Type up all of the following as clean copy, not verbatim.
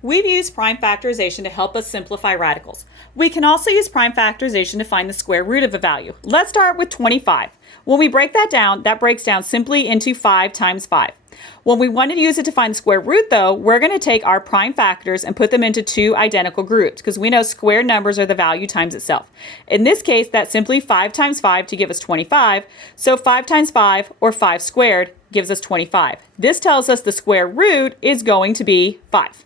We've used prime factorization to help us simplify radicals. We can also use prime factorization to find the square root of a value. Let's start with 25. When we break that down, that breaks down simply into 5 times 5. When we want to use it to find the square root, though, we're going to take our prime factors and put them into two identical groups because we know square numbers are the value times itself. In this case, that's simply 5 times 5 to give us 25. So 5 times 5, or 5 squared, gives us 25. This tells us the square root is going to be 5.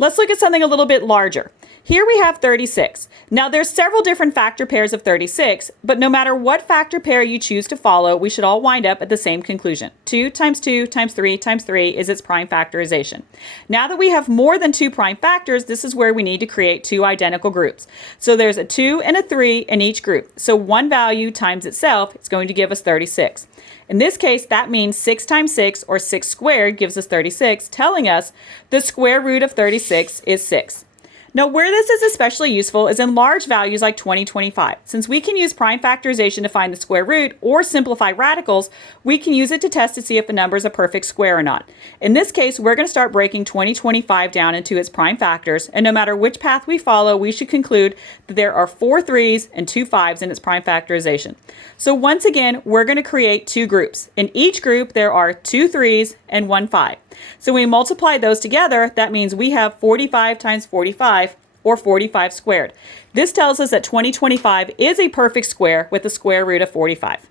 Let's look at something a little bit larger. Here we have 36. Now there's several different factor pairs of 36, but no matter what factor pair you choose to follow, we should all wind up at the same conclusion. 2 times 2 times 3 times 3 is its prime factorization. Now that we have more than two prime factors, this is where we need to create two identical groups. So there's a 2 and a 3 in each group. So one value times itself is going to give us 36. In this case, that means 6 times 6, or 6 squared, gives us 36, telling us the square root of 36 is 6. Now, where this is especially useful is in large values like 20, 25. Since we can use prime factorization to find the square root or simplify radicals, we can use it to test to see if a number is a perfect square or not. In this case, we're going to start breaking 20, 25 down into its prime factors, and no matter which path we follow, we should conclude that there are 4 3s and 2 5s in its prime factorization. So once again, we're going to create two groups. In each group, there are 2 3s and 1 5. So when we multiply those together, that means we have 45 times 45, or 45 squared. This tells us that 2025 is a perfect square with a square root of 45.